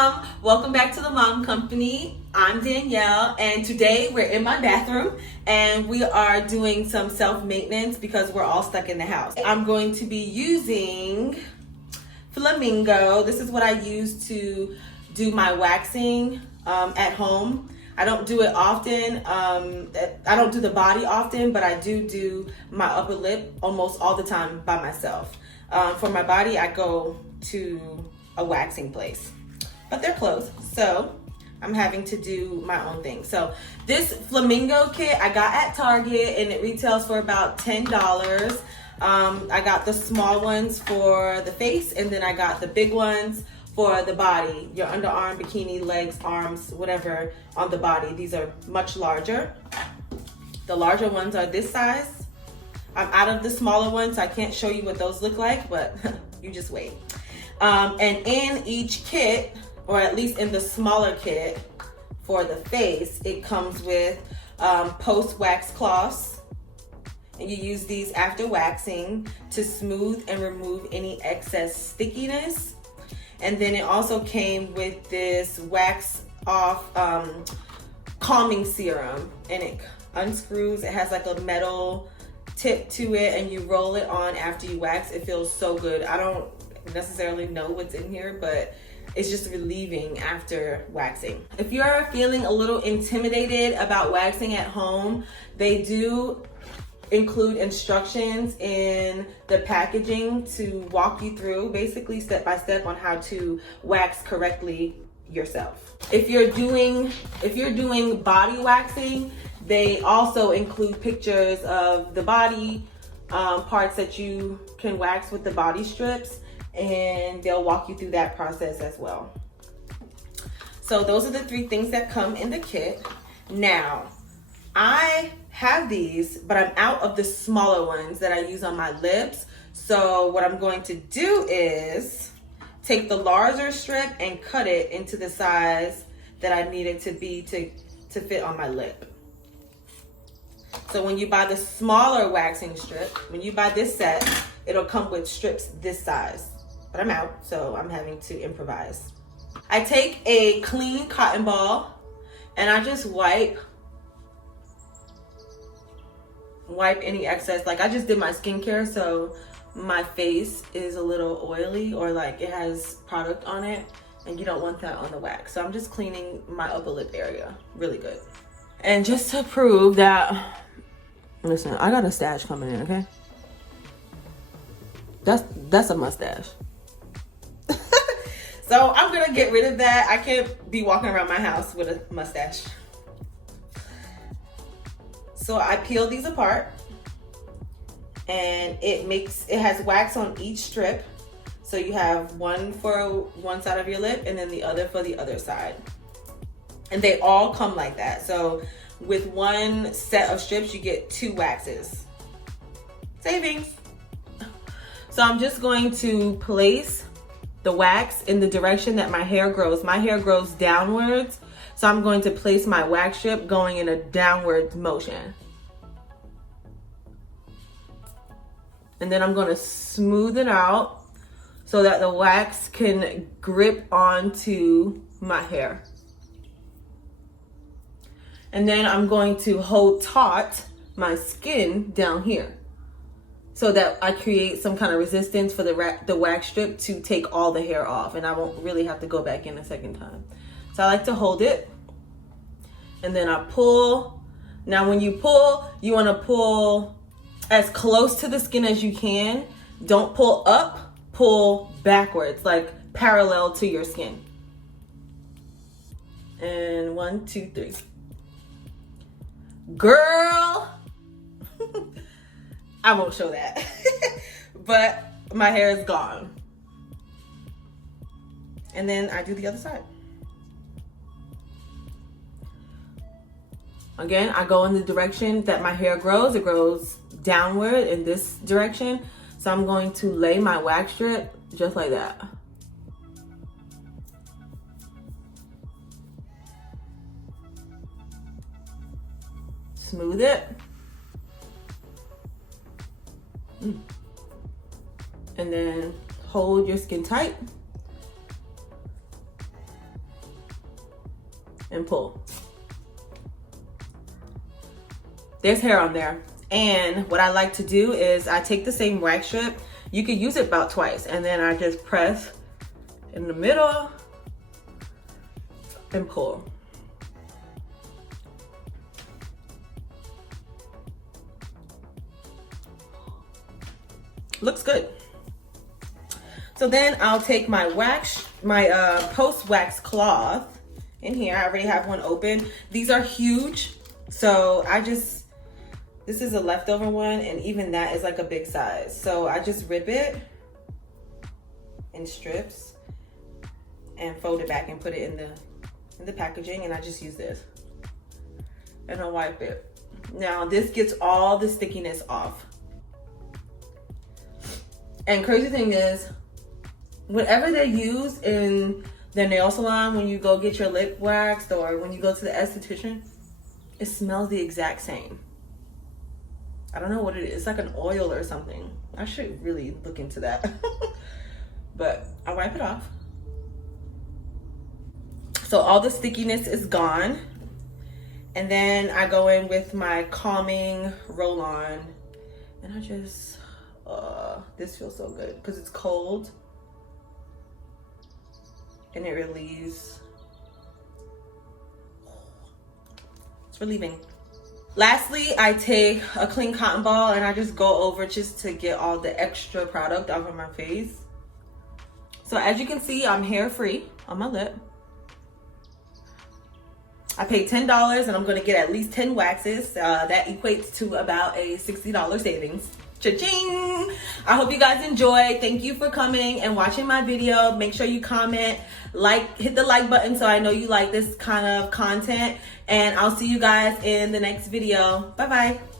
Mom. Welcome back to the Mom Company. I'm Danielle, and today we're in my bathroom and we are doing some self-maintenance because we're all stuck in the house. I'm going to be using Flamingo. This is what I use to do my waxing at home. I don't do it often. I don't do the body often, but I do my upper lip almost all the time by myself. For my body, I go to a waxing place, but they're closed, so I'm having to do my own thing. So this Flamingo kit I got at Target, and it retails for about $10. I got the small ones for the face, and then I got the big ones for the body, your underarm, bikini, legs, arms, whatever on the body. These are much larger. The larger ones are this size. I'm out of the smaller ones, so I can't show you what those look like, but you just wait. And in each kit, or at least in the smaller kit for the face, it comes with post-wax cloths. And you use these after waxing to smooth and remove any excess stickiness. And then it also came with this wax off calming serum, and it unscrews. It has like a metal tip to it, and you roll it on after you wax. It feels so good. I don't necessarily know what's in here, but it's just relieving after waxing. If you're feeling a little intimidated about waxing at home, they do include instructions in the packaging to walk you through basically step by step on how to wax correctly yourself. If you're doing body waxing, they also include pictures of the body parts that you can wax with the body strips, and they'll walk you through that process as well. So those are the 3 things that come in the kit. Now, I have these, but I'm out of the smaller ones that I use on my lips. So what I'm going to do is take the larger strip and cut it into the size that I need it to be to fit on my lip. So when you buy the smaller waxing strip, when you buy this set, it'll come with strips this size. But I'm out, so I'm having to improvise. I take a clean cotton ball and I just wipe any excess. Like, I just did my skincare, so my face is a little oily, or like it has product on it, and you don't want that on the wax. So I'm just cleaning my upper lip area really good. And just to prove that, listen, I got a stash coming in, okay? That's a mustache. So I'm gonna get rid of that. I can't be walking around my house with a mustache. So I peel these apart, and it has wax on each strip. So you have one for one side of your lip and then the other for the other side. And they all come like that. So with one set of strips, you get 2 waxes. Savings. So I'm just going to place the wax in the direction that my hair grows. My hair grows downwards. So I'm going to place my wax strip going in a downward motion. And then I'm going to smooth it out so that the wax can grip onto my hair. And then I'm going to hold taut my skin down here so that I create some kind of resistance for the wax strip to take all the hair off, and I won't really have to go back in a second time. So I like to hold it, and then I pull. Now when you pull, you want to pull as close to the skin as you can. Don't pull up, pull backwards, like parallel to your skin. And 1, 2, 3. Girl, I won't show that. But my hair is gone. And then I do the other side. Again, I go in the direction that my hair grows. It grows downward in this direction. So I'm going to lay my wax strip just like that. Smooth it. And then hold your skin tight. and pull. There's hair on there. And what I like to do is I take the same wax strip. You could use it about twice, and then I just press in the middle and pull. Looks good. So then I'll take my wax, my post-wax cloth in here. I already have one open. These are huge, so this is a leftover one, and even that is like a big size. So I just rip it in strips and fold it back and put it in the packaging, and I just use this and I'll wipe it. Now this gets all the stickiness off. And crazy thing is, whatever they use in the nail salon when you go get your lip waxed or when you go to the esthetician, it smells the exact same. I don't know what it is. It's like an oil or something. I should really look into that. But I wipe it off. So all the stickiness is gone. And then I go in with my calming roll-on. And I just, this feels so good because it's cold. And it relieves. It's relieving. Lastly, I take a clean cotton ball and I just go over just to get all the extra product off of my face. So as you can see, I'm hair free on my lip. I paid $10 and I'm gonna get at least 10 waxes. That equates to about a $60 savings. Cha-ching! I hope you guys enjoyed. Thank you for coming and watching my video. Make sure you comment, hit the like button so I know you like this kind of content. And I'll see you guys in the next video. Bye-bye.